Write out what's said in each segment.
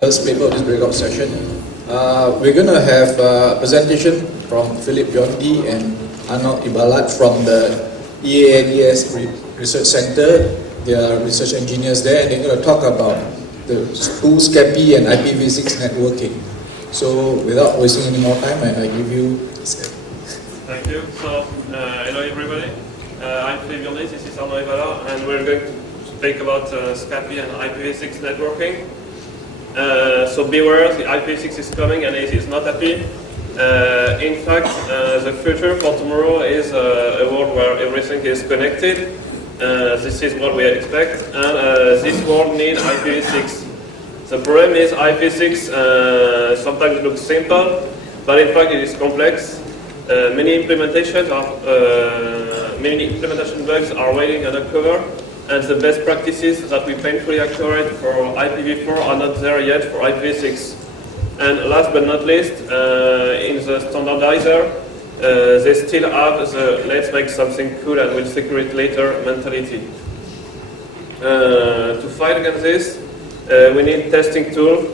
First paper of this breakout session. We're going to have a presentation from Philippe Biondi and Arnaud Ebalard from the EANES Research Center. They are research engineers there, and they're going to talk about the two Scapy and IPv6 networking. So without wasting any more time, I give you Scapy. Thank you. So, hello everybody. I'm Philippe Biondi, this is Arnaud Ebalard, and we're going to speak about Scapy and IPv6 networking. So beware, the IPv6 is coming and it is not happy. In fact, the future for tomorrow is a world where everything is connected. This is what we expect, and this world needs IPv6. The problem is IPv6 sometimes looks simple, but in fact it is complex. Many implementation bugs are waiting uncovered. And the best practices that we painfully accelerate for IPv4 are not there yet for IPv6. And last but not least, in the standardizer, they still have the let's make something cool and we'll secure it later mentality. To fight against this, we need testing tools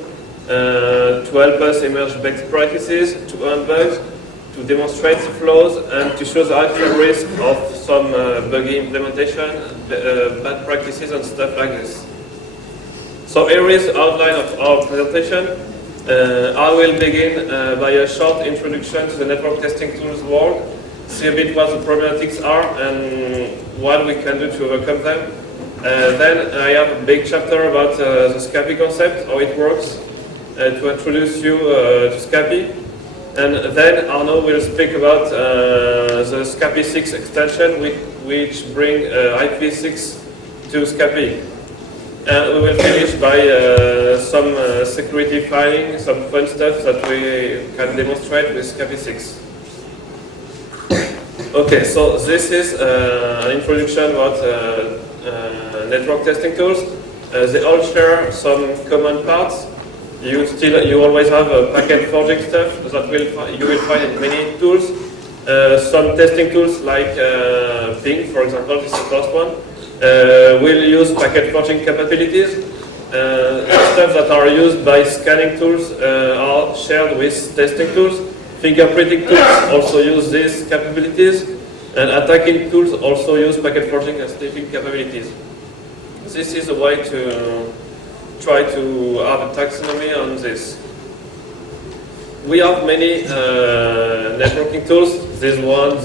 to help us emerge best practices, to earn bugs, to demonstrate flaws, and to show the actual risk of some buggy implementation, bad practices, and stuff like this. So here is the outline of our presentation. I will begin by a short introduction to the network testing tools world, see a bit what the problematics are and what we can do to overcome them. Then I have a big chapter about the Scapy concept, how it works, to introduce you to Scapy. And then Arnaud will speak about the Scapy 6 extension which bring IPv6 to Scapy. And we will finish by some security filing, some fun stuff that we can demonstrate with Scapy 6. Okay, so this is an introduction about network testing tools. They all share some common parts. You always have a packet forging stuff that you will find in many tools. Some testing tools like Ping, for example, this is the first one, will use packet forging capabilities. Stuff that are used by scanning tools are shared with testing tools. Fingerprinting tools also use these capabilities, and attacking tools also use packet forging and sniffing capabilities. This is a way to try to have a taxonomy on this. We have many networking tools, this one,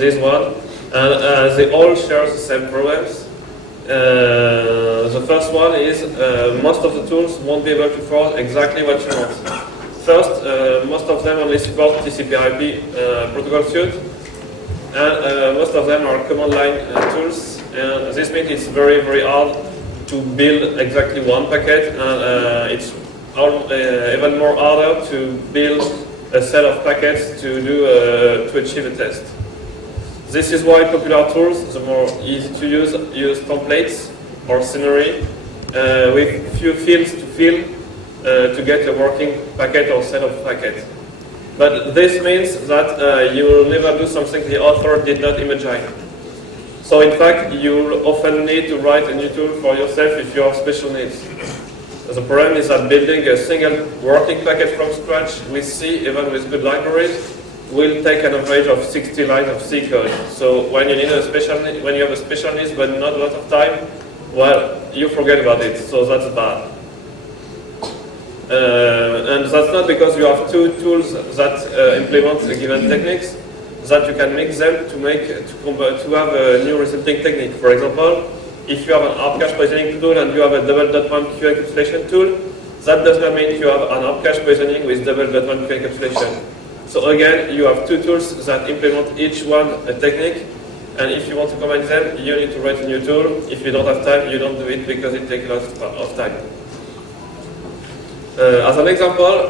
and they all share the same problems. The first one is most of the tools won't be able to forward exactly what you want. First, most of them only support TCP/IP protocol suite, and most of them are command line tools, and this means it's very, very hard to build exactly one packet, and it's even more harder to build a set of packets to achieve a test. This is why popular tools, the more easy to use templates or scenery with few fields to fill to get a working packet or set of packets. But this means that you will never do something the author did not imagine. So in fact, you often need to write a new tool for yourself if you have special needs. The problem is that building a single working packet from scratch with C, even with good libraries, will take an average of 60 lines of C code. So when you have a special needs but not a lot of time, well, you forget about it. So that's bad. And that's not because you have two tools that implement given techniques, that you can mix them to have a new resulting technique. For example, if you have an hard cache poisoning tool and you have a double.1 queue encapsulation tool, that does not mean you have an hard cache poisoning with double.1 queue encapsulation. So again, you have two tools that implement each one a technique, and if you want to combine them, you need to write a new tool. If you don't have time, you don't do it because it takes a lot of time. As an example,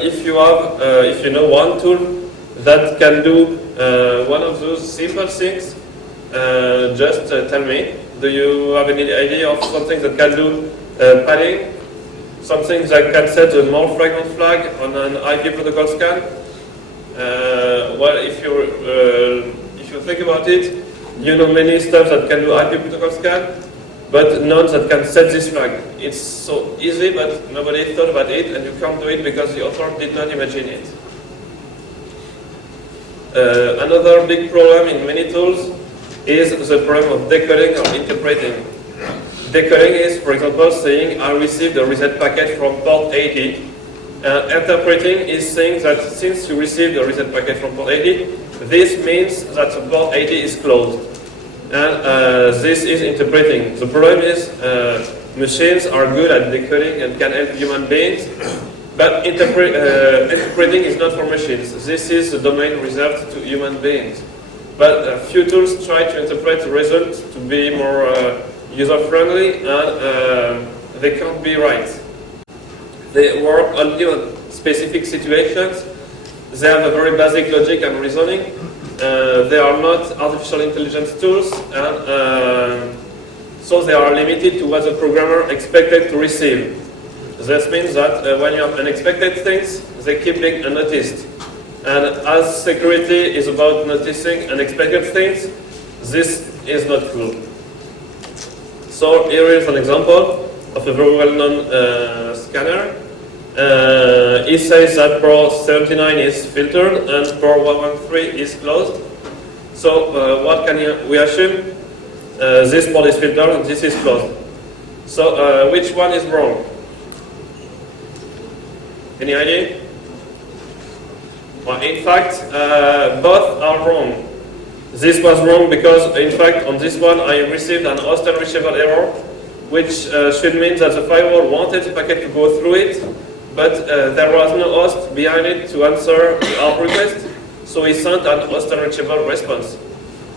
if you know one tool that can do one of those simple things, just tell me. Do you have any idea of something that can do padding? Something that can set a more fragment flag on an IP protocol scan? Well, if you think about it, you know many stuff that can do IP protocol scan, but none that can set this flag. It's so easy, but nobody thought about it, and you can't do it because the author did not imagine it. Another big problem in many tools is the problem of decoding or interpreting. Decoding is, for example, saying I received a reset packet from port 80. Interpreting is saying that since you received a reset packet from port 80, this means that the port 80 is closed. And this is interpreting. The problem is machines are good at decoding and can help human beings, but interpreting is not for machines. This is the domain reserved to human beings. But a few tools try to interpret the result to be more user-friendly, and they can't be right. They work only on specific situations. They have a very basic logic and reasoning. They are not artificial intelligence tools, and so they are limited to what the programmer expected to receive. This means that when you have unexpected things, they keep being unnoticed. And as security is about noticing unexpected things, this is not true. So here is an example of a very well-known scanner. It says that port 79 is filtered and port 113 is closed. So what can we assume? This port is filtered and this is closed. So which one is wrong? Any idea? Well, in fact, both are wrong. This was wrong because, in fact, on this one I received an host unreachable error, which should mean that the firewall wanted the packet to go through it, but there was no host behind it to answer the ARP request, so he sent an host unreachable response.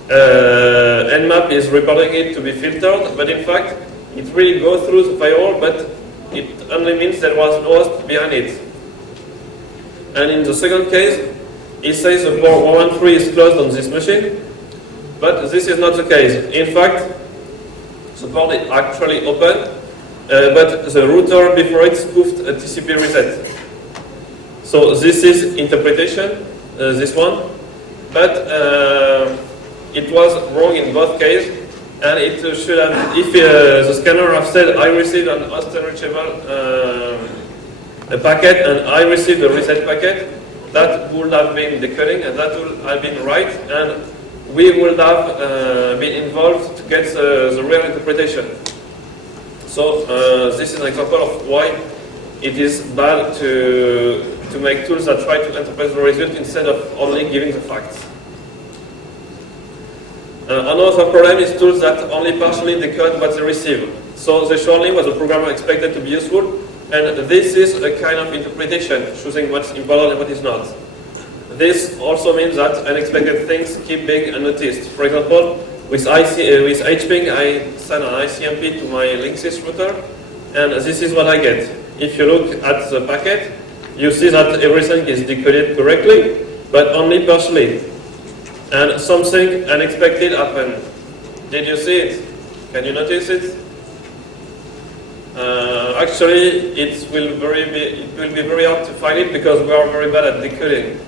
Nmap is reporting it to be filtered, but in fact, it really goes through the firewall, but it only means there was no host behind it. And in the second case, it says the port 113 is closed on this machine, but this is not the case. In fact, the port is actually open, but the router before it spoofed a TCP reset. So this is interpretation, this one, but it was wrong in both cases, and it should have, if the scanner have said I received an host unreachable a packet and I received a reset packet, that would have been decoding and that would have been right, and we would have been involved to get the real interpretation. So this is an example of why it is bad to make tools that try to interpret the result instead of only giving the facts. Another problem is tools that only partially decode what they receive. So they show only what the programmer expected to be useful, and this is a kind of interpretation, choosing what's important and what is not. This also means that unexpected things keep being unnoticed. For example, with HPing, I send an ICMP to my Linksys router, and this is what I get. If you look at the packet, you see that everything is decoded correctly, but only partially. And something unexpected happened. Did you see it? Can you notice it? Actually, it will be very hard to find it because we are very bad at decoding.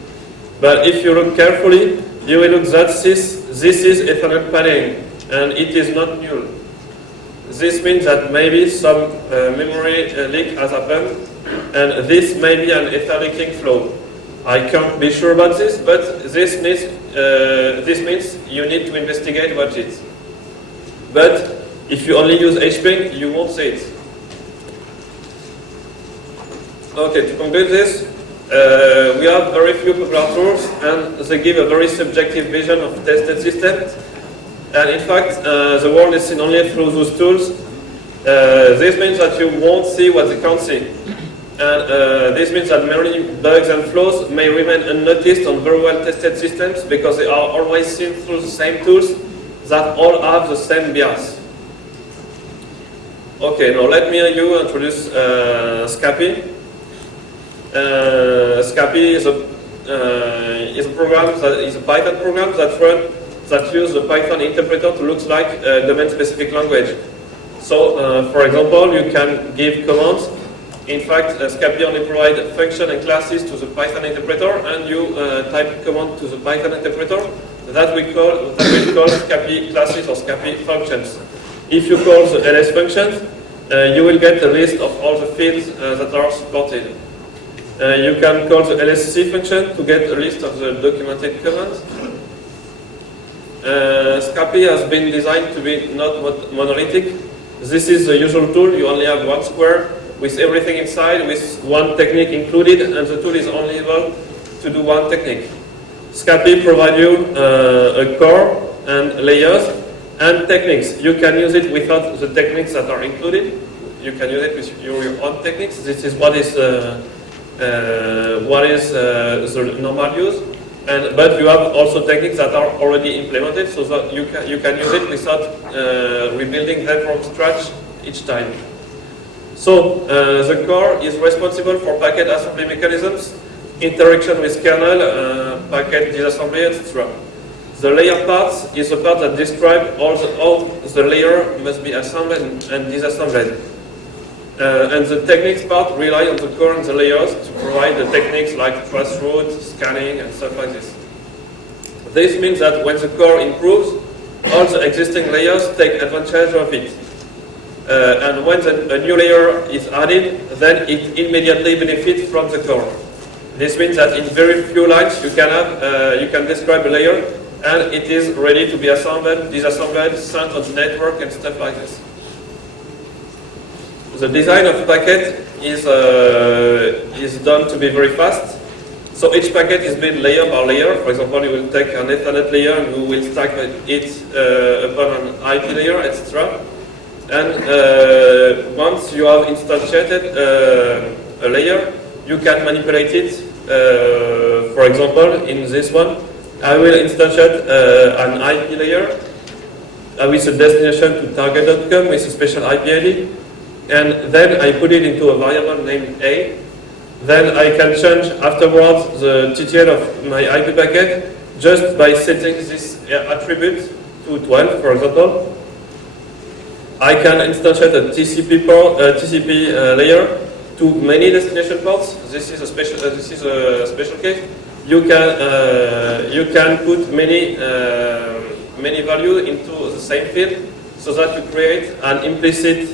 But if you look carefully, you will look that this is Ethernet padding, and it is not null. This means that maybe some memory leak has happened, and this may be an ether leaking flow. I can't be sure about this, but this means you need to investigate what it is. But if you only use HPing, you won't see it. Okay, to conclude this, we have very few popular tools, and they give a very subjective vision of tested systems. And in fact, the world is seen only through those tools. This means that you won't see what they can't see. And this means that many bugs and flaws may remain unnoticed on very well tested systems because they are always seen through the same tools that all have the same bias. Okay, now let me introduce Scapy. Scapy is a program that is a Python program that uses the Python interpreter to look like a domain-specific language. So, for example, you can give commands. In fact, Scapy only provides function and classes to the Python interpreter, and you type command to the Python interpreter that we call Scapy classes or Scapy functions. If you call the ls functions, you will get a list of all the fields that are supported. You can call the lsc function to get a list of the documented commands. Scapy has been designed to be not monolithic. This is the usual tool. You only have one square with everything inside, with one technique included, and the tool is only able to do one technique. Scapy provides you a core and layers and techniques. You can use it without the techniques that are included. You can use it with your own techniques. This is what is the normal use. But you have also techniques that are already implemented, so that you can use it without rebuilding them from scratch each time. So the core is responsible for packet assembly mechanisms, interaction with kernel, packet disassembly, etc. The layer parts is the part that describes how the layer must be assembled and disassembled. And the techniques part rely on the core and the layers to provide the techniques like traceroute, scanning, and stuff like this. This means that when the core improves, all the existing layers take advantage of it. And when a new layer is added, then it immediately benefits from the core. This means that in very few lines you can describe a layer, and it is ready to be assembled, disassembled, sent on the network, and stuff like this. The design of a packet is done to be very fast. So each packet is built layer by layer. For example, you will take an Ethernet layer and you will stack it upon an IP layer, etc. And once you have instantiated a layer, you can manipulate it. For example, in this one, I will instantiate an IP layer with a destination to target.com with a special IP ID. And then I put it into a variable named A. Then I can change afterwards the TTL of my IP packet just by setting this attribute to 12, for example. I can instantiate a TCP layer to many destination ports. This is a special case. You can put many values into the same field, so that you create an implicit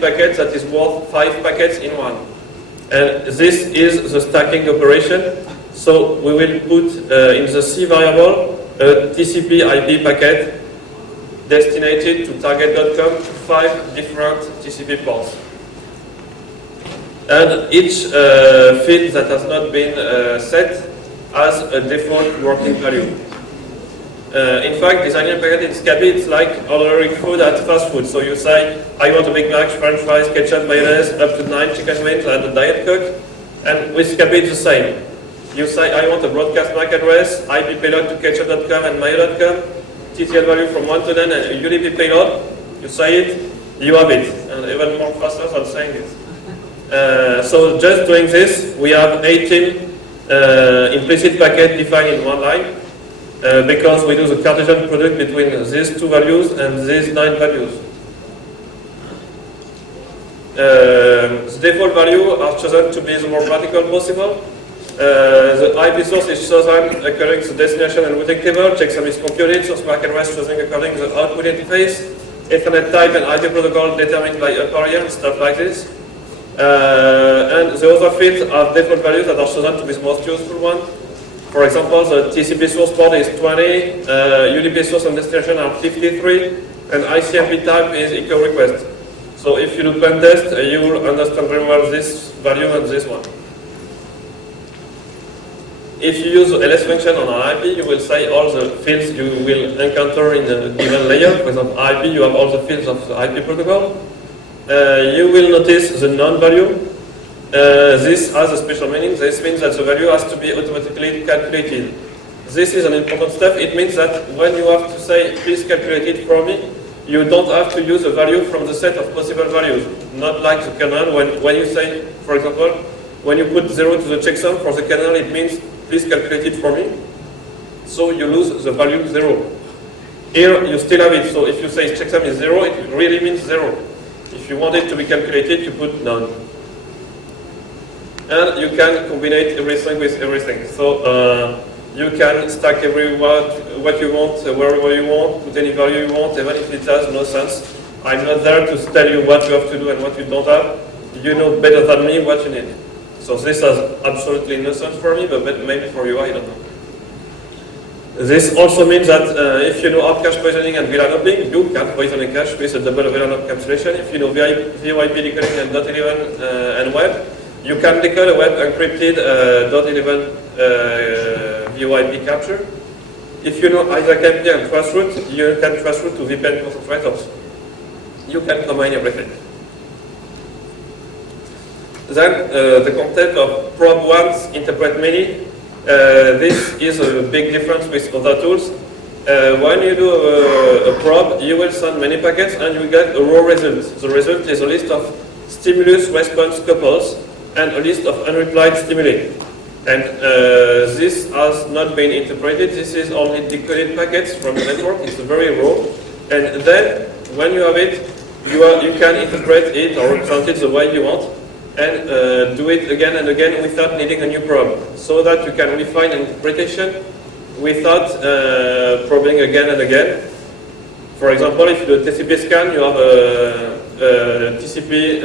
packet that is worth 5 packets in one. And this is the stacking operation. So we will put in the C variable a TCP IP packet destinated to target.com to 5 different TCP ports. And each field that has not been set has a default working value. In fact, designing a packet in Scapy, it's like ordering food at fast food. So you say, I want a Big Mac, French fries, ketchup, mayonnaise, up to 9 chicken wings, and a Diet Coke. And with Scapy, it's the same. You say, I want a broadcast MAC address, IP payload to ketchup.com and mayo.com, TTL value from 1 to 9, and a UDP payload. You say it, you have it. And even more faster than saying it. So just doing this, we have 18 implicit packets defined in one line. Because we do the Cartesian product between these 2 values and these 9 values. The default values are chosen to be the more practical possible. The IP source is chosen according to the destination and routing table. Checksum is computed, source MAC address chosen according to the output interface. Ethernet type and IP protocol determined by upper layer and stuff like this. And the other fields are default values that are chosen to be the most useful one. For example, the TCP source port is 20, UDP source and destination are 53, and ICMP type is echo request. So if you do pen test, you will understand very well this value and this one. If you use the ls function on an IP, you will say all the fields you will encounter in a given layer. For example, IP, you have all the fields of the IP protocol. You will notice the non-value. This has a special meaning. This means that the value has to be automatically calculated. This is an important step. It means that when you have to say, please calculate it for me, you don't have to use a value from the set of possible values. Not like the kernel, when you say, for example, when you put 0 to the checksum for the kernel, it means, please calculate it for me. So you lose the value 0. Here, you still have it. So if you say checksum is 0, it really means 0. If you want it to be calculated, you put none. And you can combine everything with everything. So you can stack every word what you want, wherever you want, put any value you want, even if it has no sense. I'm not there to tell you what you have to do and what you don't have. You know better than me what you need. So this has absolutely no sense for me, but maybe for you, I don't know. This also means that if you know hard cache poisoning and VLAN hopping, you can poison a cache with a double VLAN encapsulation. If you know VoIP decoding and .11 and web, you can decode a web encrypted .11 VoIP capture. If you know IPv6 and trustroot, you can trustroot to VPN concentrators. You can combine everything. Then the concept of probe once, interpret many. This is a big difference with other tools. When you do a probe, you will send many packets and you get a raw result. The result is a list of stimulus response couples and a list of unreplied stimuli. And this has not been interpreted. This is only decoded packets from the network. It's very raw. And then, when you have it, you can interpret it or represent it the way you want and do it again and again without needing a new probe, so that you can refine an interpretation without probing again and again. For example, if you do a TCP scan, you have a TCP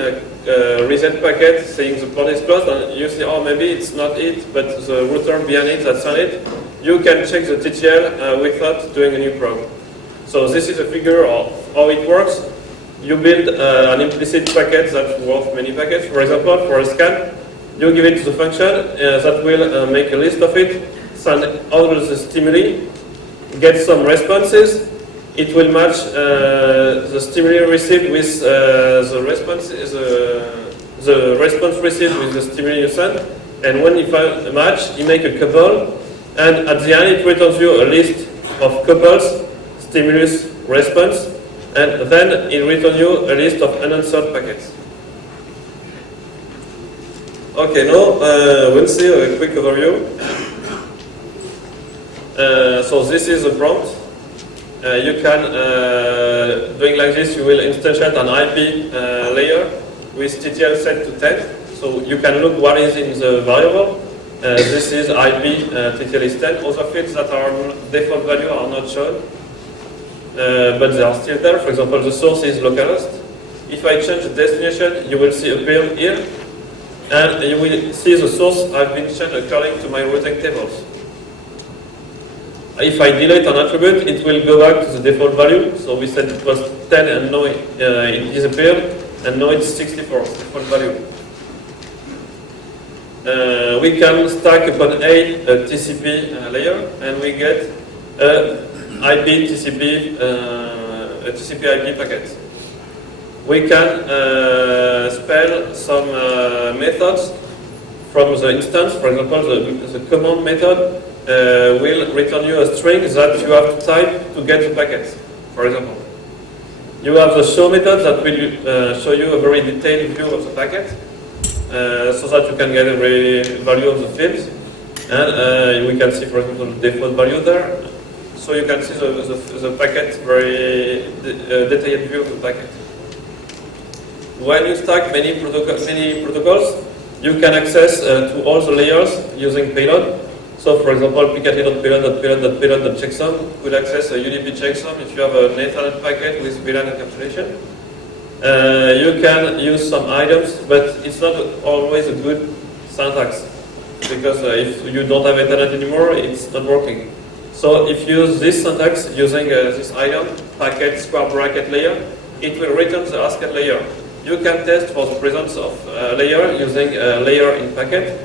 reset packet saying the port is closed, and you say, oh, maybe it's not it, but the router behind it that sent it. You can check the TTL without doing a new probe. So this is a figure of how it works. You build an implicit packet that's worth many packets. For example, for a scan, you give it to the function that will make a list of it, send all the stimuli, get some responses. It will match the stimuli received with the response received with the stimuli you send. And when you find a match, you make a couple, and at the end it returns you a list of couples, stimulus, response, and then it returns you a list of unanswered packets. Okay, now we'll see a quick overview. So this is a prompt. You can, doing like this, you will instantiate an IP layer with TTL set to 10. So you can look what is in the variable. This is IP, TTL is 10. Other fields that are default value are not shown, but they are still there. For example, the source is localhost. If I change the destination, you will see appear here, and you will see the source I've been changed according to my routing tables. If I delete an attribute, it will go back to the default value. So we said it was 10 and now it disappeared, and now it's 64, default value. We can stack upon a TCP layer, and we get a TCP IP packet. We can spell some methods from the instance. For example, the command method will return you a string that you have to type to get the packet, for example. You have the show method that will show you a very detailed view of the packet, so that you can get every value of the fields. And we can see, for example, the default value there. So you can see the packet, very detailed view of the packet. When you stack many protocols, you can access to all the layers using payload. So, for example, pkd.payload.payload.checksum could access a UDP checksum if you have an Ethernet packet with VLAN encapsulation. You can use some items, but it's not always a good syntax, because if you don't have Ethernet anymore, it's not working. So, if you use this syntax using this item, packet square bracket layer, it will return the ASCII layer. You can test for the presence of a layer using a layer in packet.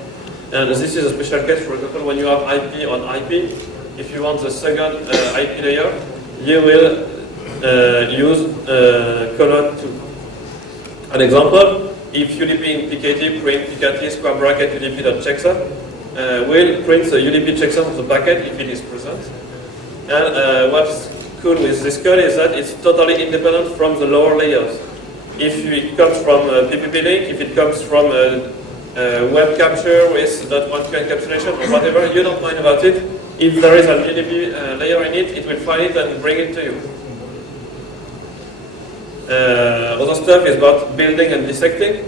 And this is a special case, for example, when you have IP on IP. If you want the second IP layer, you will use colon 2. An example, if UDP in PKT print PKT square bracket UDP.checksum, will print the UDP checksum of the packet if it is present. And what's cool with this code is that it's totally independent from the lower layers. If it comes from PPP link, if it comes from web capture with .1q encapsulation or whatever, you don't mind about it. If there is an UDP layer in it, it will find it and bring it to you. Other stuff is about building and dissecting.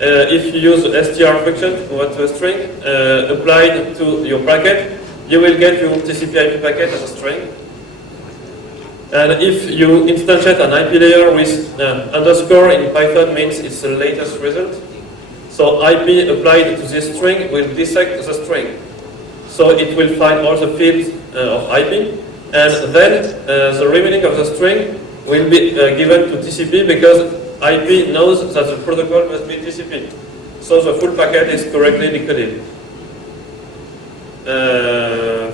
If you use str function to a string applied to your packet, you will get your TCP IP packet as a string. And if you instantiate an IP layer with underscore in Python means it's the latest result. So IP applied to this string will dissect the string. So it will find all the fields of IP, and then the remaining of the string will be given to TCP because IP knows that the protocol must be TCP. So the full packet is correctly decoded.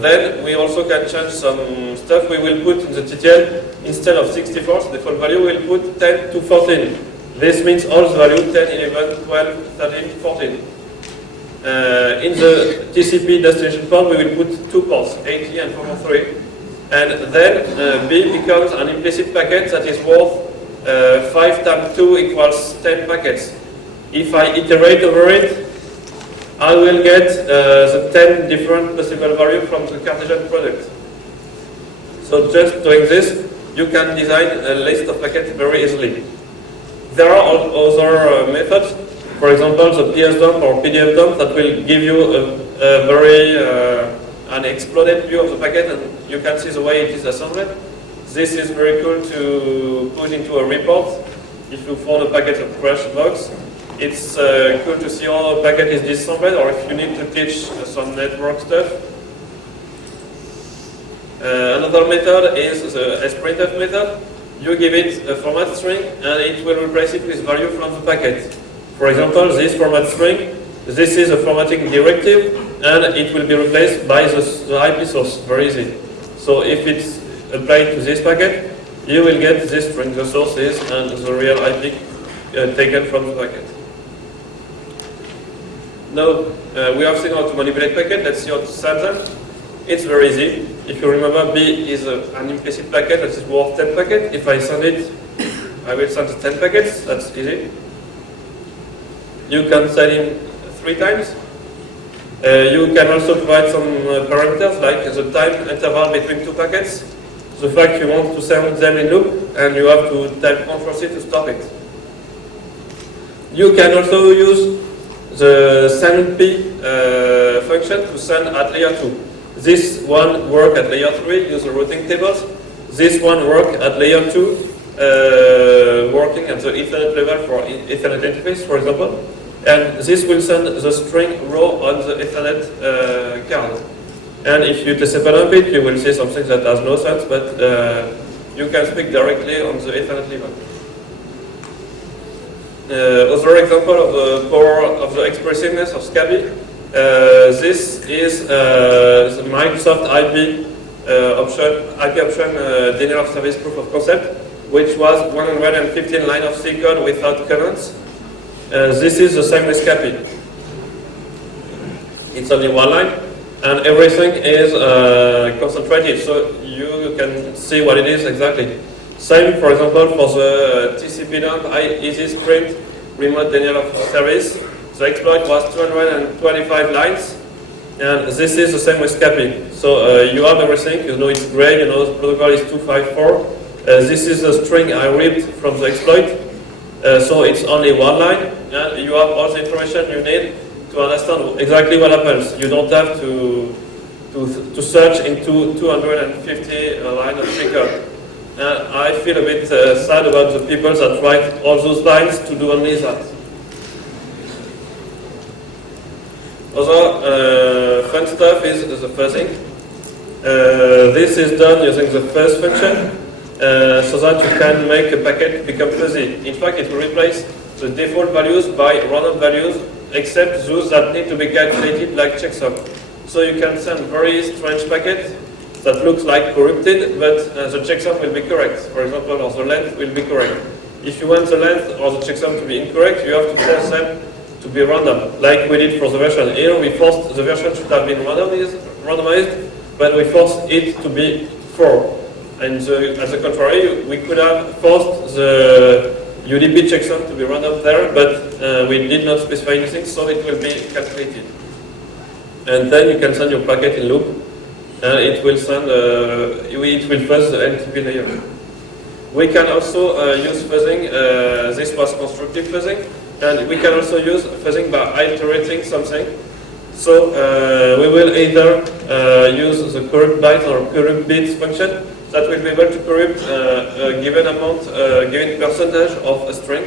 Then we also can change some stuff. We will put in the TTL, instead of 64, the default value, we'll put 10 to 14. This means all the value 10, 11, 12, 13, 14. In the TCP destination port, we will put 2 ports, 80 and 403. And then B becomes an implicit packet that is worth 5 times 2 equals 10 packets. If I iterate over it, I will get the 10 different possible values from the Cartesian product. So just doing this, you can design a list of packets very easily. There are other methods, for example, the PS dump or PDF dump that will give you a very an exploded view of the packet, and you can see the way it is assembled. This is very cool to put into a report if you found a packet of crash box. It's cool to see how a packet is disassembled, or if you need to teach some network stuff. Another method is the sprintf method. You give it a format string, and it will replace it with value from the packet. For example, this format string, this is a formatting directive, and it will be replaced by the IP source, very easy. So if it's applied to this packet, you will get this string, the sources, and the real IP taken from the packet. Now, we have seen how to manipulate packet. Let's see how to send them. It's very easy. If you remember, B is an implicit packet that is worth 10 packets. If I send it, I will send 10 packets. That's easy. You can send in 3 times. You can also provide some parameters like the time interval between 2 packets, the fact you want to send them in loop, and you have to type Ctrl+C to stop it. You can also use the sendP function to send at layer 2. This one work at layer 3, use the routing tables. This one work at layer 2, working at the Ethernet level for Ethernet interface, for example. And this will send the string row on the Ethernet card. And if you disable it, you will see something that has no sense, but you can speak directly on the Ethernet level. Other example of the power of the expressiveness of Scapy. This is the Microsoft IP option denial of service proof of concept, which was 115 lines of C code without comments. This is the same with Scapy. It's only 1 line, and everything is concentrated, so you can see what it is exactly. Same, for example, for the TCP dump, easy sprint, remote denial of service. The exploit was 225 lines, and this is the same with Scapy. So you have everything, you know it's gray, you know the protocol is 254. This is the string I ripped from the exploit, so it's only 1 line, and you have all the information you need to understand exactly what happens. You don't have to search into 250 lines of C code. I feel a bit sad about the people that write all those lines to do only that. Other fun stuff is the fuzzing. This is done using the fuzz function so that you can make a packet become fuzzy. In fact, it will replace the default values by random values, except those that need to be calculated like checksum. So you can send very strange packets that looks like corrupted, but the checksum will be correct. For example, or the length will be correct. If you want the length or the checksum to be incorrect, you have to force them to be random, like we did for the version. Here we forced the version should have been randomized, but we forced it to be 4. And as the contrary, we could have forced the UDP checksum to be random there, but we did not specify anything, so it will be calculated. And then you can send your packet in loop, and it will send, it will fuzz the NTP layer. We can also use fuzzing. This was constructive fuzzing, and we can also use fuzzing by iterating something. So we will either use the corrupt bytes or corrupt bits function that will be able to corrupt a given amount, a given percentage of a string,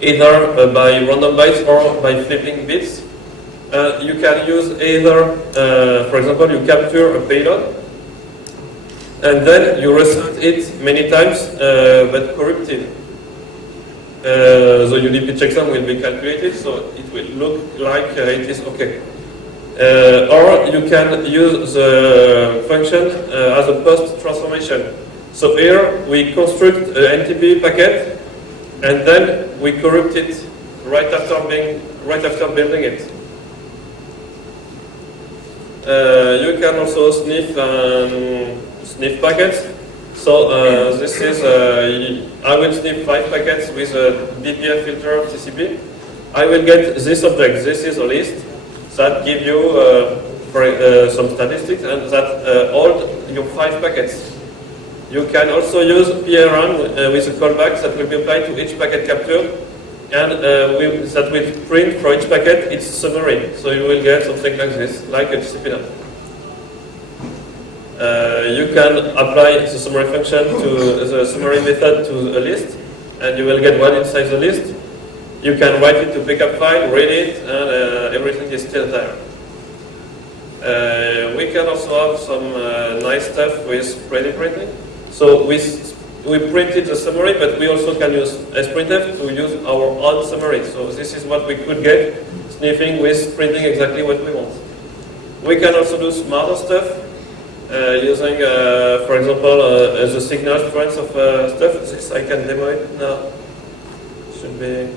either by random bytes or by flipping bits. You can use either, for example, you capture a payload, and then you reset it many times, but corrupted. The UDP checksum will be calculated, so it will look like it is okay. Or you can use the function as a post transformation. So here we construct an NTP packet, and then we corrupt it right after building it. You can also sniff packets. So this is, I will sniff 5 packets with a BPF filter of TCP. I will get this object. This is a list that give you some statistics and that hold your 5 packets. You can also use PRM with a callback that will be applied to each packet captured, and that will print for each packet its summary. So you will get something like this, like a TCP dump. You can apply the summary function to the summary method to a list, and you will get one inside the list. You can write it to pickup file, read it, and everything is still there. We can also have some nice stuff with pre-printing. So we printed the summary, but we also can use sprintf to use our own summary. So this is what we could get, sniffing with printing exactly what we want. We can also do smarter stuff, using, for example, the signal strength of stuff. This I can demo it now. Should be.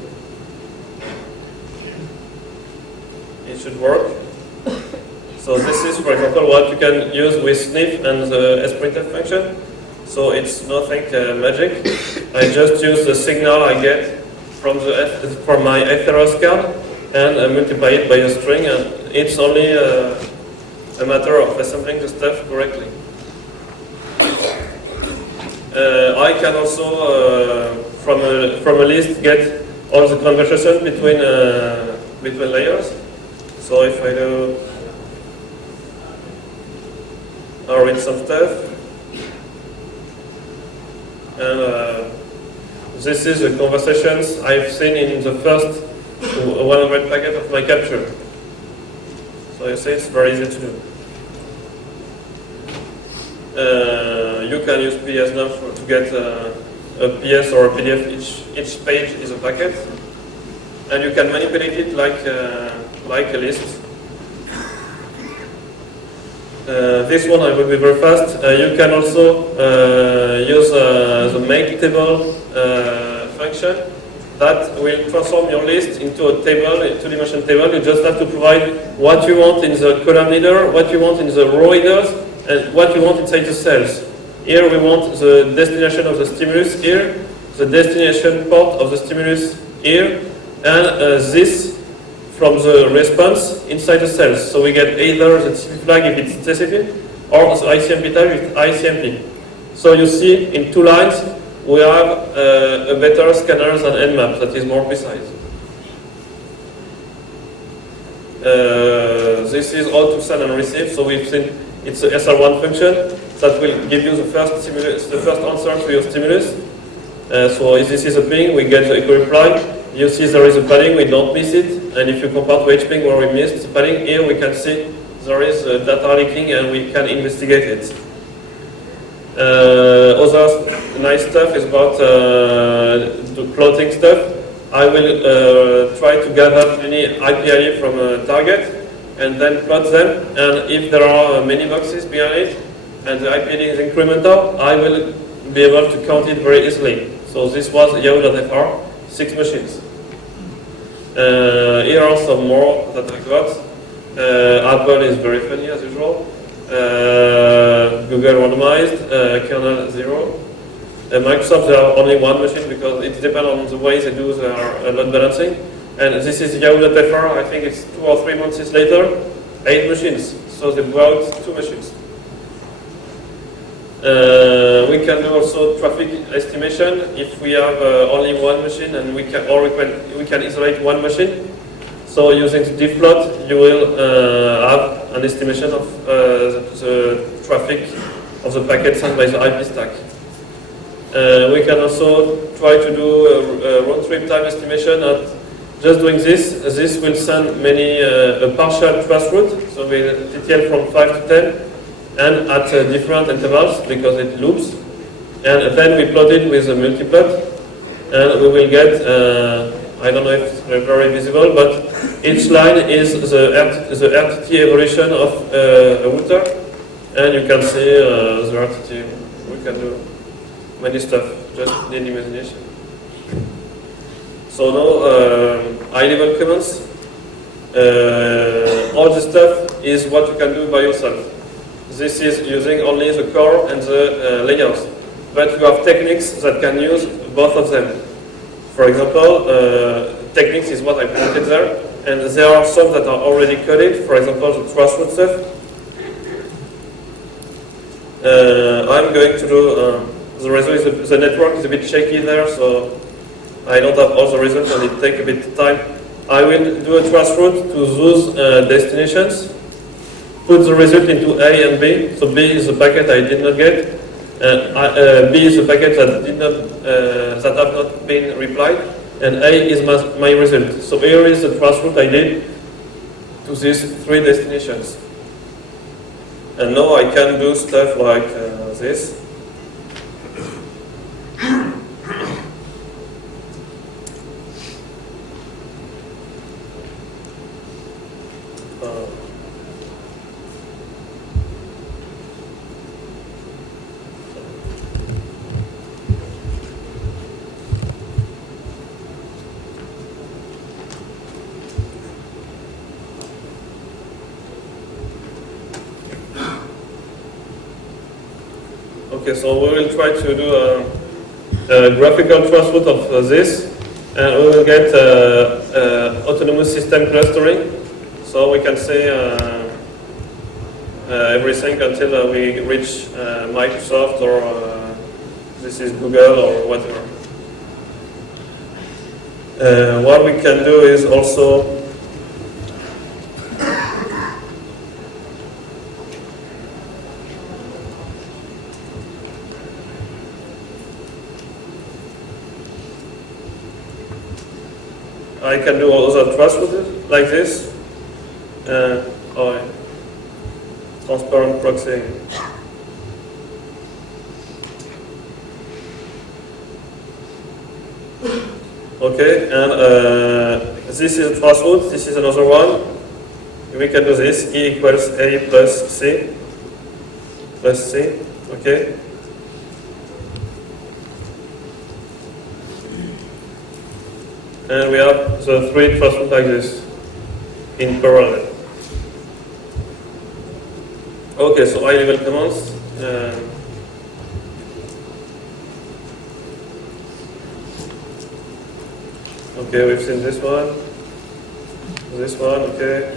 It should work. So this is, for example, what you can use with sniff and the sprintf function. So it's nothing magic. I just use the signal I get from my Etheros card and multiply it by a string, and it's only a matter of assembling the stuff correctly. I can also, from a list, get all the conversation between layers. So if I do, I'll read some stuff. And this is the conversations I've seen in the first 100 packet of my capture. So you see, it's very easy to do. You can use PS now to get a PS or a PDF. Each page is a packet, and you can manipulate it like a list. This one I will be very fast. You can also use the make table function that will transform your list into a table, a two-dimensional table. You just have to provide what you want in the column header, what you want in the row headers, and what you want inside the cells. Here we want the destination of the stimulus here, the destination port of the stimulus here, and this from the response inside the cells. So we get either the TCP flag if it's TCP, or the ICMP type if it's ICMP. So you see in 2 lines we have a better scanner than Nmap that is more precise. This is all to send and receive. So we've seen it's a SR1 function that will give you the first answer to your stimulus. So if this is a ping, we get the echo reply. You see there is a padding, we don't miss it. And if you compare to HPing where we missed the padding, here we can see there is data leaking and we can investigate it. Other nice stuff is about the plotting stuff. I will try to gather many IPIE from a target and then plot them. And if there are many boxes behind it and the IPIE is incremental, I will be able to count it very easily. So this was Yahoo.fr, 6 machines. Here are some more that I got. Apple is very funny as usual. Google randomized, kernel 0. Microsoft, there are only 1 machine because it depends on the way they do their load balancing. And this is Yahoo.fr, I think it's 2 or 3 months later, 8 machines. So they brought 2 machines. We can do also traffic estimation if we have only 1 machine, and we can isolate 1 machine. So using the diff plot, you will have an estimation of the traffic of the packet sent by the IP stack. We can also try to do a round trip time estimation at just doing this. This will send many a partial trace route, so we TTL from 5 to 10, and at different intervals because it loops. And then we plot it with a multiplot, and we will get, I don't know if it's very visible, but each line is the RTT evolution of a router, and you can see the RTT. We can do many stuff, just need imagination. So now, high-level comments. All this stuff is what you can do by yourself. This is using only the core and the layers. But you have techniques that can use both of them. For example, techniques is what I presented there, and there are some that are already coded. For example, the trace route stuff. I'm going to do the result. The network is a bit shaky there, so I don't have all the results, and it takes a bit of time. I will do a trace route to those destinations. Put the result into A and B. So B is the packet I did not get. B is the packet that did not that have not been replied, and A is my result. So here is the trace route I did to these 3 destinations. And now I can do stuff like this. Okay, so we will try to do a graphical trace route of this, and we will get autonomous system clustering. So we can say everything until we reach Microsoft or this is Google or whatever. What we can do is also I can do other trace routes like this, or transparent proxying. Okay, and this is a trace route, this is another one. We can do this, E equals A plus C, okay. And we have the 3 trace routes like this in parallel. Okay, so high-level commands. Okay, we've seen this one, okay.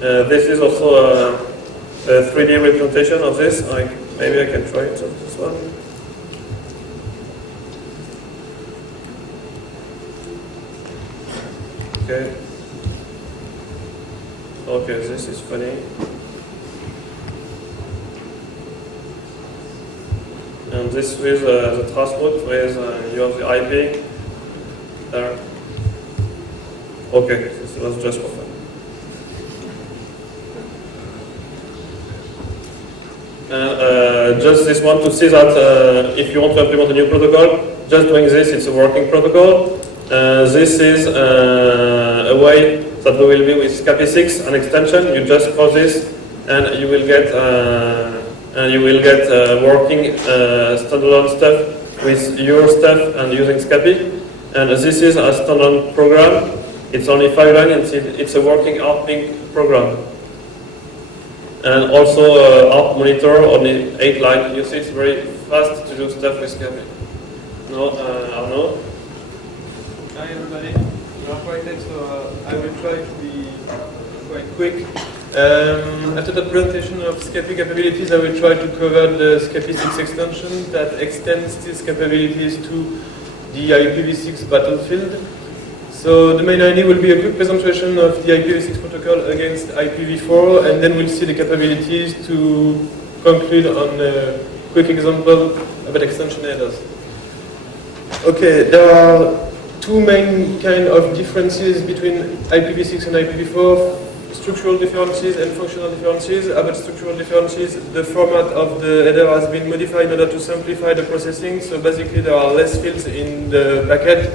This is also a 3D representation of this. Maybe I can try it on this one. Okay. Okay, this is funny. And this with the trace route with you have the IP there. Okay, this was just for fun. And just this one to see that if you want to implement a new protocol, just doing this, it's a working protocol. This is a way that we will be with Scapy 6, an extension. You just call this, and you will get working standalone stuff with your stuff and using Scapy. And this is a standalone program. It's only 5 lines. It's a working ARP program. And also ARP monitor, only 8 lines. You see, it's very fast to do stuff with Scapy. No, Arnaud. Hi everybody, I'm operated, so I will try to be quite quick. After the presentation of Scapy capabilities, I will try to cover the Scapy 6 extension that extends these capabilities to the IPv6 battlefield. So the main idea will be a quick presentation of the IPv6 protocol against IPv4, and then we'll see the capabilities to conclude on a quick example about extension headers. Okay, there are two main kind of differences between IPv6 and IPv4, structural differences and functional differences. About structural differences, the format of the header has been modified in order to simplify the processing, so basically there are less fields in the packet.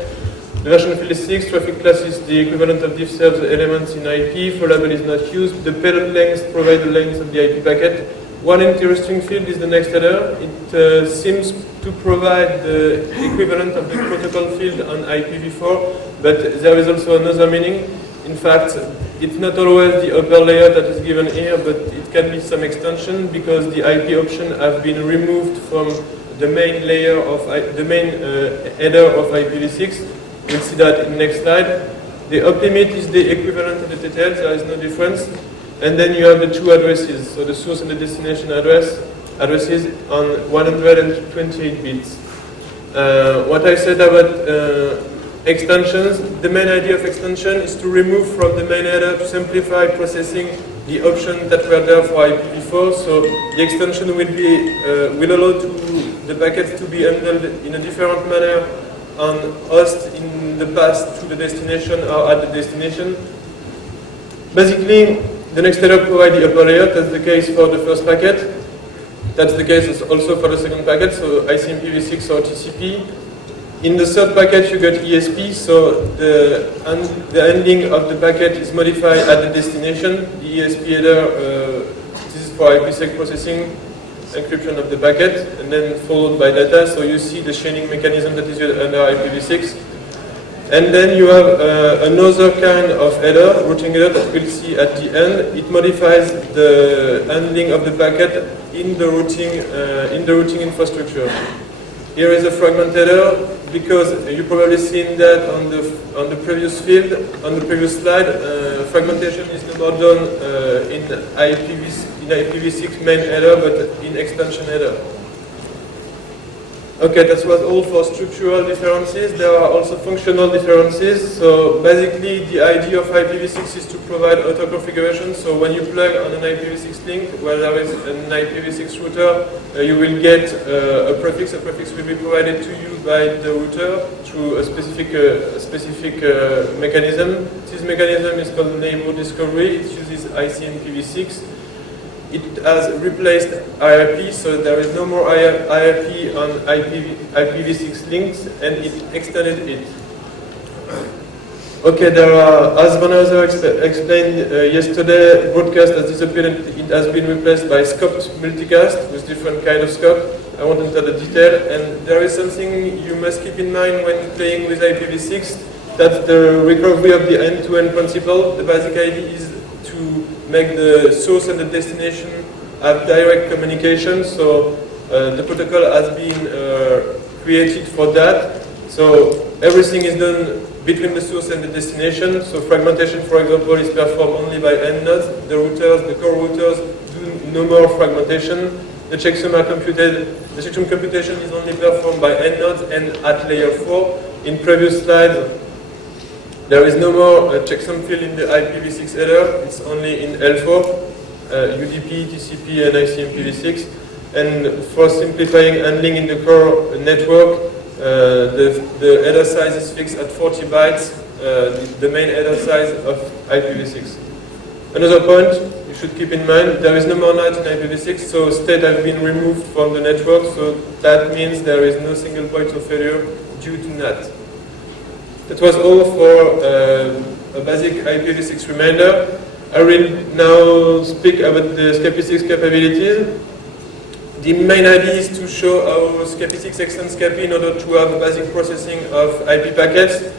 The version field is 6, traffic class is the equivalent of diff serves elements in IP, flow label is not used, the payload length provides the length of the IP packet. One interesting field is the next header. It seems to provide the equivalent of the protocol field on IPv4, but there is also another meaning. In fact, it's not always the upper layer that is given here, but it can be some extension because the IP option have been removed from the main layer of header of IPv6. We'll see that in the next slide. The up limit is the equivalent of the details, there is no difference. And then you have the two addresses, so the source and the destination addresses on 128 bits. What I said about extensions, the main idea of extension is to remove from the main header to simplify processing the options that were there for IPv4. So the extension will allow the packets to be handled in a different manner on host in the path to the destination or at the destination. Basically, the next header provides the upper layer. That's the case for the first packet. That's the case also for the second packet, so ICMPv6 or TCP. In the third packet, you get ESP, so the ending of the packet is modified at the destination. The ESP header, this is for IPsec processing, encryption of the packet, and then followed by data. So you see the chaining mechanism that is used under IPv6. And then you have another kind of header, routing header, that we'll see at the end. It modifies the handling of the packet in the routing infrastructure. Here is a fragment header, because you probably seen that on the previous field, on the previous slide. Fragmentation is no more done in IPv6 main header, but in extension header. Okay, that was all for structural differences. There are also functional differences. So basically, the idea of IPv6 is to provide auto configuration. So when you plug on an IPv6 link, where there is an IPv6 router, you will get a prefix. A prefix will be provided to you by the router through a specific mechanism. This mechanism is called neighborhood discovery. It uses ICMPv6. It has replaced IRP, so there is no more IRP on IPv6 links, and it extended it. Okay, there are, as Arnaud explained yesterday, broadcast has disappeared and it has been replaced by scoped multicast with different kind of scope. I won't enter the detail, and there is something you must keep in mind when playing with IPv6, that's the recovery of the end-to-end principle. The basic idea is to make the source and the destination have direct communication, so the protocol has been created for that. So everything is done between the source and the destination. So fragmentation, for example, is performed only by end nodes. The routers, the core routers, do no more fragmentation. The checksum are computed. The checksum computation is only performed by end nodes and at layer 4. In previous slides, there is no more checksum field in the IPv6 header. It's only in L4, UDP, TCP, and ICMPv6. And for simplifying handling in the core network, the header size is fixed at 40 bytes, the main header size of IPv6. Another point you should keep in mind, there is no more NAT in IPv6, so state has been removed from the network, so that means there is no single point of failure due to NAT. That was all for a basic IPv6 reminder. I will now speak about the Scapy 6 capabilities. The main idea is to show how Scapy 6 extends Scapy in order to have basic processing of IP packets,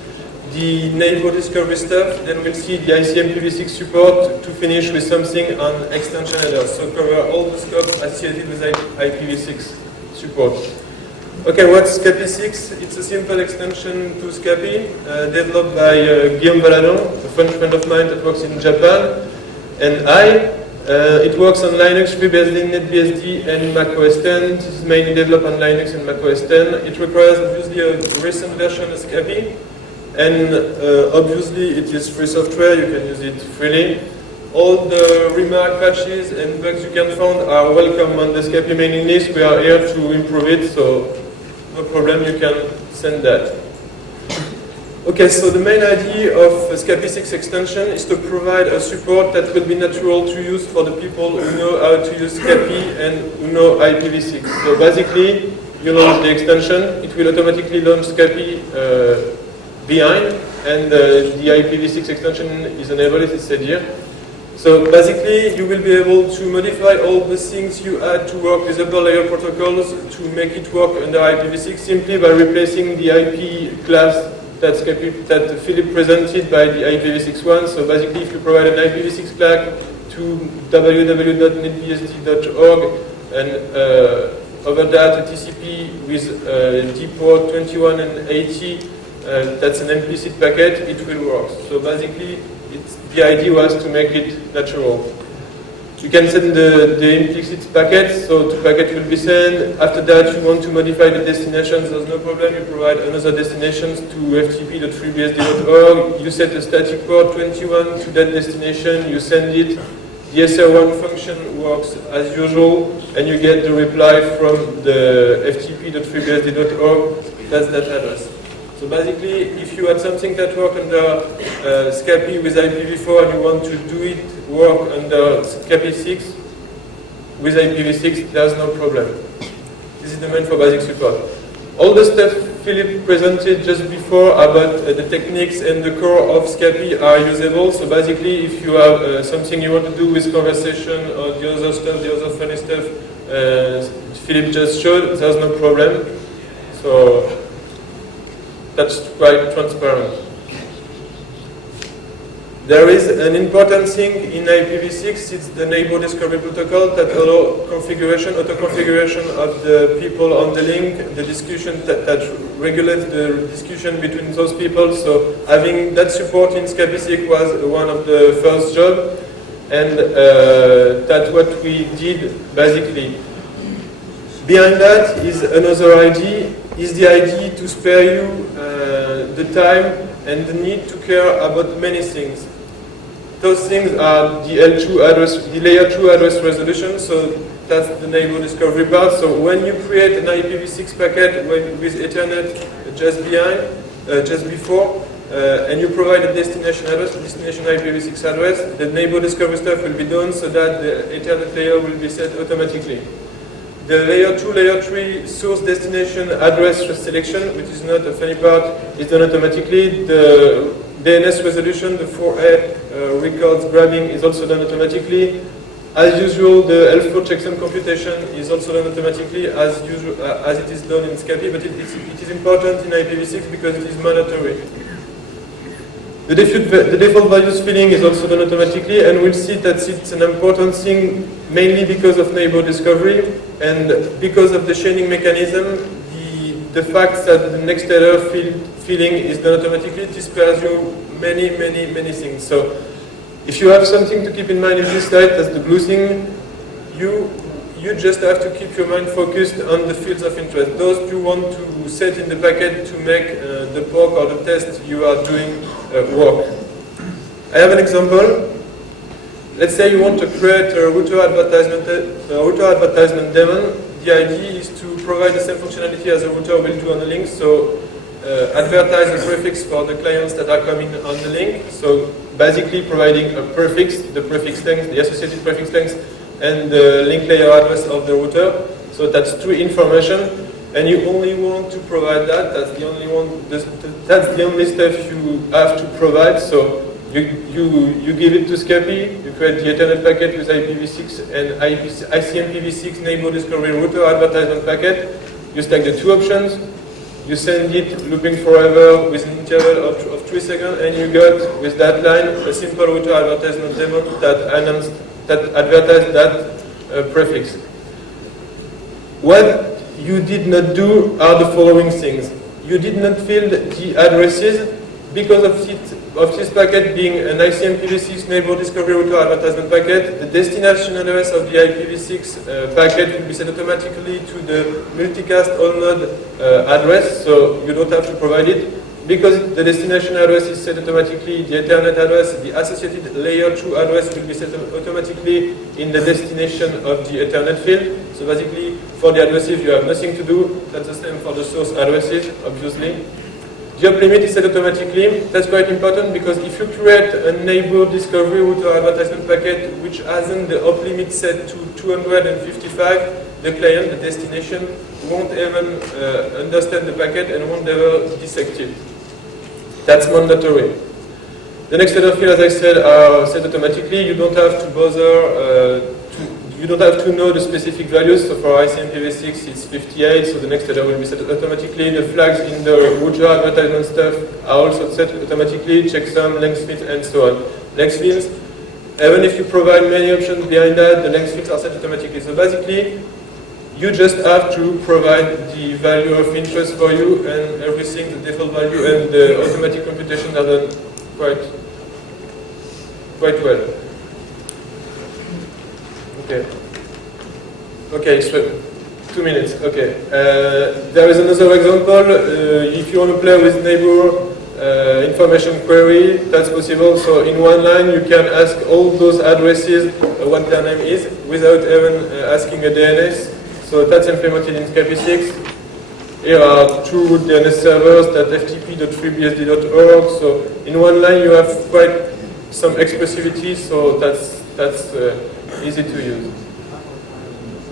the neighbor discovery stuff, then we'll see the ICMPv6 support to finish with something on extension headers, so cover all the scope associated with IPv6 support. Okay, what's Scapy 6? It's a simple extension to Scapy, developed by Guillaume Valadon, a French friend of mine that works in Japan, and it works on Linux, FreeBSD, NetBSD, and Mac OS X. This is mainly developed on Linux and Mac OS X. It requires obviously a recent version of Scapy, and obviously it is free software, you can use it freely. all the remark patches and bugs you can find are welcome on the Scapy mailing list. We are here to improve it, so no problem, you can send that. Okay, so the main idea of Scapy 6 extension is to provide a support that will be natural to use for the people who know how to use Scapy and who know IPv6. So basically, you launch the extension, it will automatically launch Scapy behind, and the IPv6 extension is enabled, as it said here. So basically, you will be able to modify all the things you had to work with upper layer protocols to make it work under IPv6 simply by replacing the IP class that Philippe presented by the IPv6 one. So basically, if you provide an IPv6 flag to www.netbsd.org and over that a TCP with dport 21 and 80, that's an implicit packet, it will work. So basically, the idea was to make it natural. You can send the implicit packet, so the packet will be sent. After that, you want to modify the destinations, there's no problem. You provide another destinations to ftp.freebsd.org. You set a static port 21 to that destination, you send it. The SR1 function works as usual, and you get the reply from the ftp.freebsd.org. That's that address. So basically, if you had something that worked under Scapy with IPv4 and you want to do it work under Scapy 6 with IPv6, there's no problem. This is the main for basic support. All the stuff Philippe presented just before about the techniques and the core of Scapy are usable. So basically, if you have something you want to do with conversation or the other stuff, the other funny stuff Philippe just showed, there's no problem. So that's quite transparent. There is an important thing in IPv6, it's the neighbor discovery protocol that allows configuration, auto-configuration of the people on the link, the discussion that regulates the discussion between those people. So having that support in Scapy 6 was one of the first jobs, and that's what we did basically. Behind that is another idea, is the idea to spare you the time and the need to care about many things. Those things are the L2 address, the layer 2 address resolution, so that's the neighbor discovery part. So when you create an IPv6 packet with Ethernet just before, and you provide a destination address, destination IPv6 address, the neighbor discovery stuff will be done so that the Ethernet layer will be set automatically. The layer 2, layer 3 source destination address selection, which is not a funny part, is done automatically. The DNS resolution, the 4A records grabbing is also done automatically. As usual, the L4 checksum computation is also done automatically as it is done in Scapy, but it is important in IPv6 because it is mandatory. The default values filling is also done automatically, and we'll see that it's an important thing mainly because of neighbor discovery and because of the chaining mechanism. The fact that the next error filling is done automatically, it spares you many things. So if you have something to keep in mind in this slide, that's the blue thing, you just have to keep your mind focused on the fields of interest. Those you want to set in the packet to make the POC or the test you are doing work. I have an example. Let's say you want to create a router advertisement daemon. The idea is to provide the same functionality as a router will do on the link. So advertise a prefix for the clients that are coming on the link. So basically providing a prefix, the prefix length, the associated prefix length, and the link layer address of the router. So that's two information, and you only want to provide that. That's the only stuff you have to provide. So you give it to Scapy, you create the Ethernet packet with IPv6 and ICMPv6 neighbor discovery router advertisement packet. You stack the two options, you send it looping forever with an interval of 3 seconds, and you got, with that line, a simple router advertisement daemon that advertised that prefix. What you did not do are the following things. You did not fill the addresses because of this packet being an ICMPv6 neighbor discovery router advertisement packet. The destination address of the IPv6 packet will be set automatically to the multicast all node address, so you don't have to provide it. because the destination address is set automatically, the Ethernet address, the associated layer 2 address will be set automatically in the destination of the Ethernet field. So basically, for the addresses, you have nothing to do. That's the same for the source addresses, obviously. The up limit is set automatically. That's quite important because if you create a neighbor discovery router advertisement packet which hasn't the up limit set to 255, the client, the destination, won't even understand the packet and won't ever dissect it. That's mandatory. The next set of fields, as I said, are set automatically. You don't have to bother, you don't have to know the specific values. So for IPv6, it's 58, so the next header will be set automatically. The flags in the router advertisement stuff are also set automatically, checksum, length fields, and so on. Length fields, even if you provide many options behind that, the length fields are set automatically. So basically, you just have to provide the value of interest for you and everything, the default value and the automatic computation are done quite well. Okay, so 2 minutes, okay. There is another example. If you want to play with neighbor information query, that's possible. So in one line, you can ask all those addresses what their name is without even asking a DNS. So that's implemented in Scapy6. Here are two root DNS servers, ftp.freebsd.org. So in one line, you have quite some expressivity. So that's easy to use.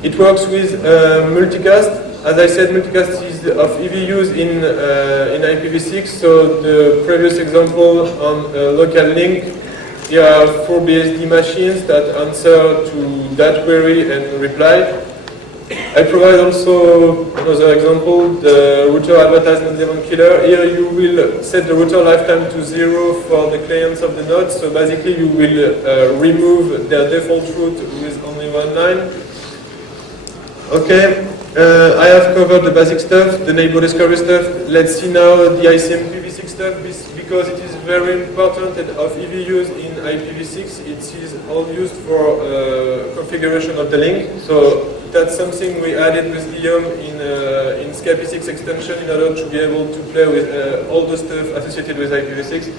It works with multicast. As I said, multicast is of EVUs in IPv6. So the previous example on local link, here are 4 BSD machines that answer to that query and reply. I provide also another example, the router advertisement demon killer. Here you will set the router lifetime to 0 for the clients of the node. So basically you will remove their default route with only one line. Okay, I have covered the basic stuff, the neighbor discovery stuff. Let's see now the IPv6 stuff, because it is very important that of EVUs in IPv6, it is all used for configuration of the link. So that's something we added with Guillaume in Scapy6 extension in order to be able to play with all the stuff associated with IPv6.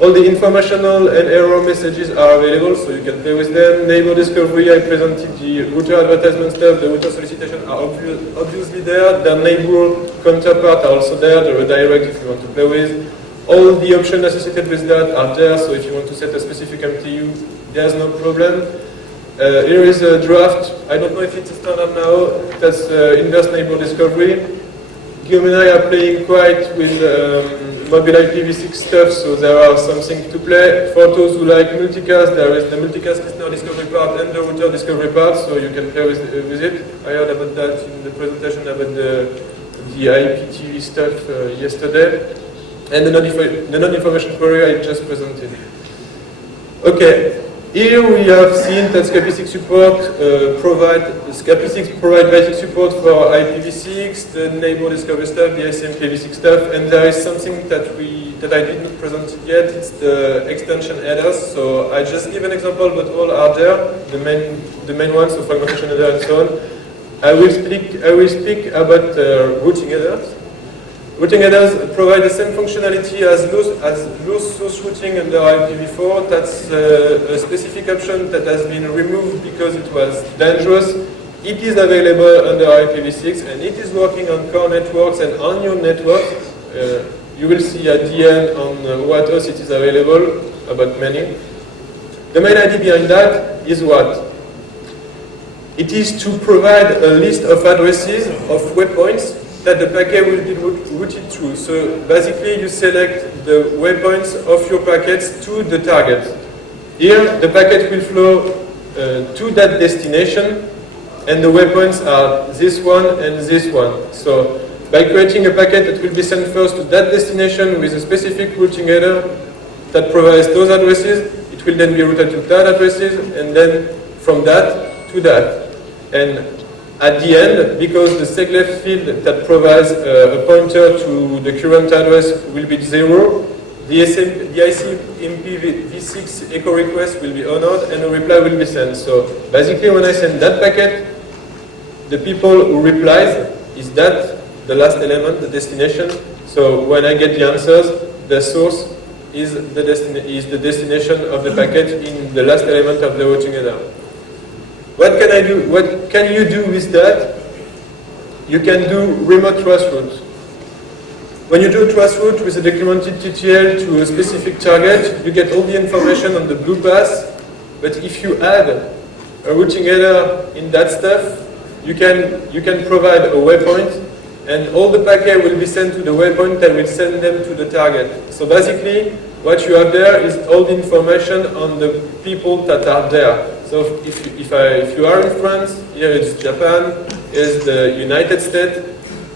All the informational and error messages are available, so you can play with them. Neighbor discovery, I presented the router advertisement stuff, the router solicitation are obviously there. The neighbor counterpart are also there, the redirect if you want to play with. All the options associated with that are there, so if you want to set a specific MTU, there's no problem. Here is a draft. I don't know if it's a standard now. That's inverse neighbor discovery. Guillaume and I are playing quite with mobile IPv6 stuff, so there are some things to play. For those who like multicast, there is the multicast listener discovery part and the router discovery part, so you can play with it. I heard about that in the presentation about the IPTV stuff yesterday. And the non-information query I just presented. Okay. Here we have seen that Scapy6 support Scapy6 provide basic support for IPv6, the neighbor discovery stuff, the IPv6 stuff, and there is something that I did not present yet. It's the extension headers. So I just give an example, but all are there. The main ones, so fragmentation header and so on. I will speak about routing headers. Routing headers provide the same functionality as loose source routing under IPv4. That's a specific option that has been removed because it was dangerous. It is available under IPv6 and it is working on core networks and on your network. You will see at the end on what else it is available, about many. The main idea behind that is what? It is to provide a list of addresses of waypoints that the packet will be routed through. So basically you select the waypoints of your packets to the target. Here the packet will flow to that destination and the waypoints are this one and this one. So by creating a packet that will be sent first to that destination with a specific routing header that provides those addresses, it will then be routed to that addresses and then from that to that. And at the end, because the segleft field that provides a pointer to the current address will be 0, the IPv6 echo request will be honored and a reply will be sent. So basically when I send that packet, the people who replies is that the last element, the destination. So when I get the answers, the source is the destination of the packet in the last element of the routing header. What can I do? What can you do with that? You can do remote traceroute. When you do a traceroute with a documented TTL to a specific target, you get all the information on the blue path. But if you add a routing header in that stuff, you can provide a waypoint, and all the packet will be sent to the waypoint that will send them to the target. So basically, what you have there is all the information on the people that are there. So if you are in France, here it's Japan, is the United States,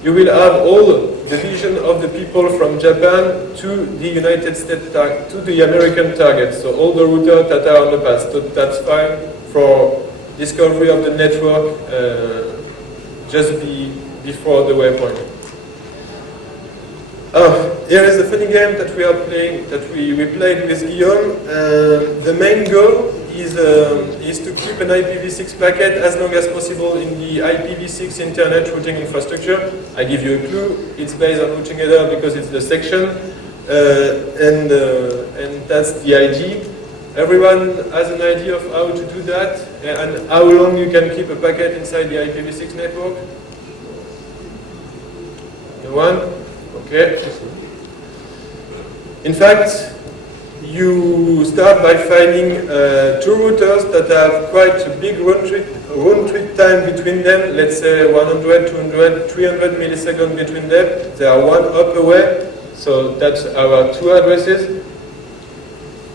you will have all the vision of the people from Japan to the United States, to the American target. So all the routers that are on the path. So that's fine for discovery of the network just before the waypoint. Here is the funny game that we are playing, that we played with Guillaume. The main goal is to keep an IPv6 packet as long as possible in the IPv6 internet routing infrastructure. I give you a clue. It's based on routing header because it's the section, and that's the ID. Everyone has an idea of how to do that and how long you can keep a packet inside the IPv6 network? No one? Okay. In fact, you start by finding two routers that have quite a big round trip time between them, let's say 100, 200, 300 milliseconds between them. They are one hop away, so that's our two addresses.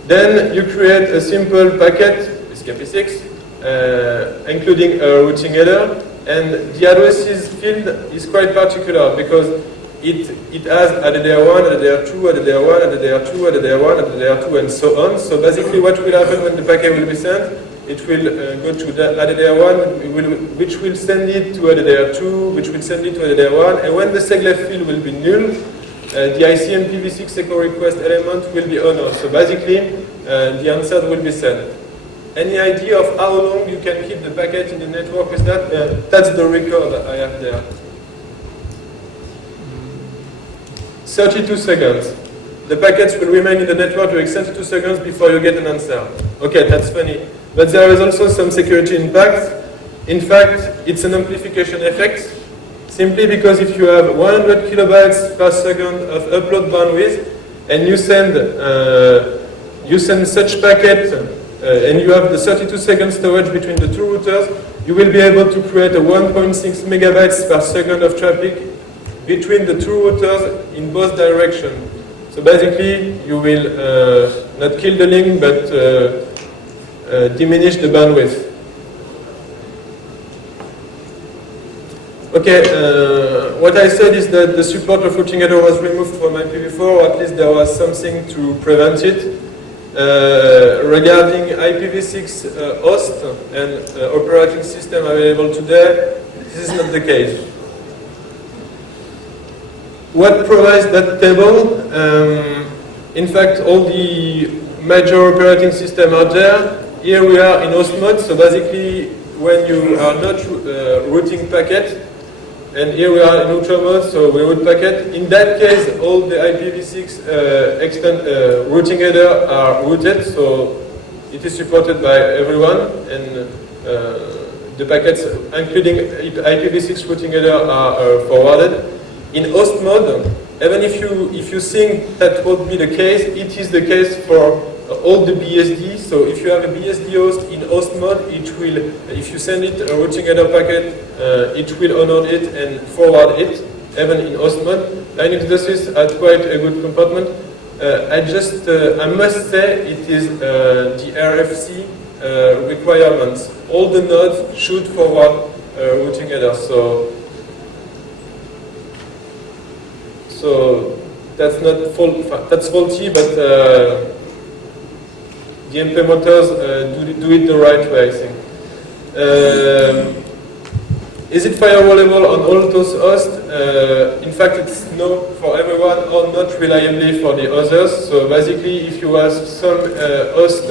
Then you create a simple packet, Scapy 6, including a routing header, and the addresses field is quite particular because it has ADDR1, ADDR2, ADDR1, ADDR2, ADDR1, ADDR2, and so on. So basically what will happen when the packet will be sent, it will go to the ADDR1, which will send it to ADDR2, which will send it to ADDR1, and when the seglef field will be null, the ICMPv6 echo request element will be honored. So basically, the answer will be sent. Any idea of how long you can keep the packet in the network with that? That's the record I have there. 32 seconds. The packets will remain in the network during 32 seconds before you get an answer. Okay, that's funny. But there is also some security impact. In fact, it's an amplification effect. Simply because if you have 100 kilobytes per second of upload bandwidth and you send such packet and you have the 32 second storage between the two routers, you will be able to create a 1.6 megabytes per second of traffic between the two routers in both directions. So basically, you will not kill the link, but diminish the bandwidth. Okay, what I said is that the support of routing header was removed from IPv4, or at least there was something to prevent it. Regarding IPv6 host and operating system available today, this is not the case. What provides that table? In fact, all the major operating systems are there. Here we are in host mode, so basically when you are not routing packet, and here we are in neutral mode, so we route packet. In that case, all the IPv6 routing header are routed, so it is supported by everyone, and the packets, including IPv6 routing header, are forwarded. In host mode, even if you think that would be the case, it is the case for all the BSD. So if you have a BSD host in host mode, it will, if you send it a routing header packet, it will honor it and forward it, even in host mode. Linux DOSes had quite a good compartment. I must say it is the RFC requirements. All the nodes should forward routing header. So that's not that's faulty, but the implementers do it the right way, I think. Is it firewallable on all those hosts? In fact, it's no for everyone or not reliably for the others. So basically, if you have some host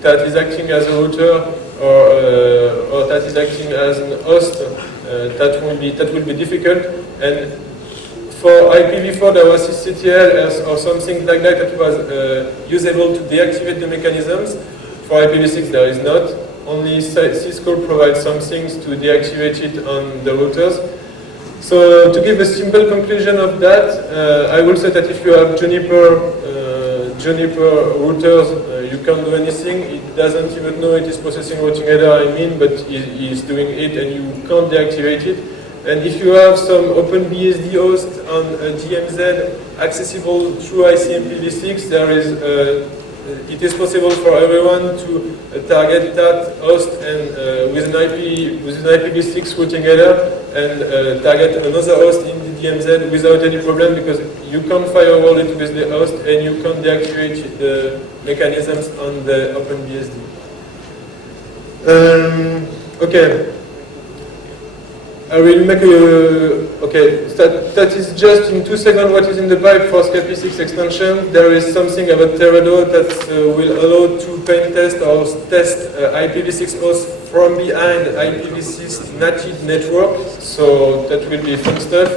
that is acting as a router or that is acting as an host, that will be difficult. And for IPv4 there was sysctl or something like that that was usable to deactivate the mechanisms. For IPv6 there is not. Only syscall provides some things to deactivate it on the routers. So to give a simple conclusion of that, I will say that if you have Juniper routers, you can't do anything. It doesn't even know it is processing routing header, but it is doing it and you can't deactivate it. And if you have some OpenBSD host on DMZ accessible through IPv6, it is possible for everyone to target that host and with an IPv6 routing header and target another host in the DMZ without any problem, because you can't firewall it with the host and you can't deactivate the mechanisms on the OpenBSD. Okay. I will make that is just in 2 seconds what is in the pipe for Scapy 6 extension. There is something about Teredo that will allow to pen test or test IPv6 hosts from behind IPv6 native network. So that will be fun stuff.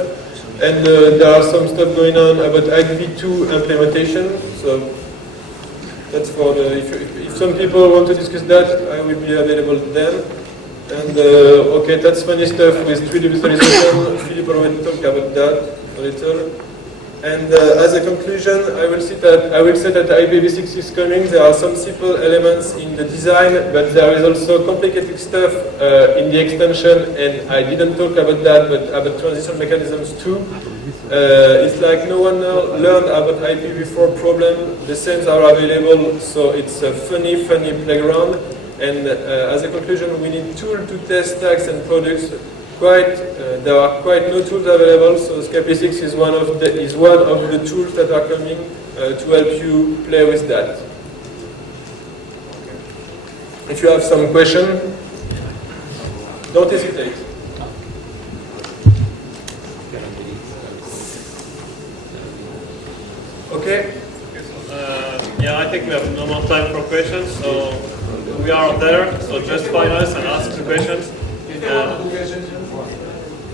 And there are some stuff going on about IPv2 implementation. So that's for the, if some people want to discuss that, I will be available then. And okay, that's funny stuff with 3D visualization. Philippe already talked about that a little. And as a conclusion, I will say that IPv6 is coming. There are some simple elements in the design, but there is also complicated stuff in the extension. And I didn't talk about that, but about transition mechanisms too. It's like no one learned about IPv4 problem. The sames are available, so it's a funny playground. And as a conclusion, we need tools to test stacks and products. There are quite no tools available, so Scapy 6 is one of the tools that are coming to help you play with that. If you have some question, don't hesitate. Okay? Yeah, I think we have no more time for questions, so we are there, so just find us and ask the questions.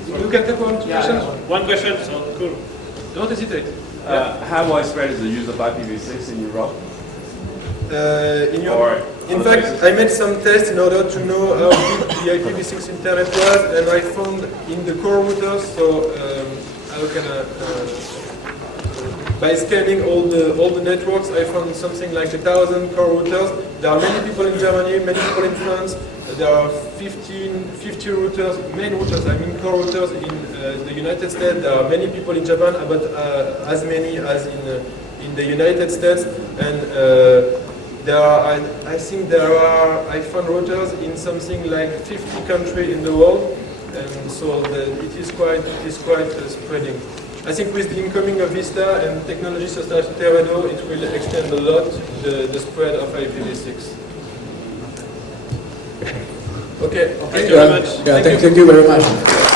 You can take one question. One question, so cool. Don't hesitate. How widespread is the use of IPv6 in Europe? In fact, I made some tests in order to know how big the IPv6 internet was, and I found in the core routers, so how can by scanning all the networks, I found something like 1,000 core routers. There are many people in Germany, many people in France. There are 50 routers, main routers, I mean core routers in the United States. There are many people in Japan, but as many as in the United States. And I think I found routers in something like 50 countries in the world, and so it is quite spreading. I think with the incoming of Vista and technologies such as Teredo, it will extend a lot the spread of IPv6. Okay. Thank you very much.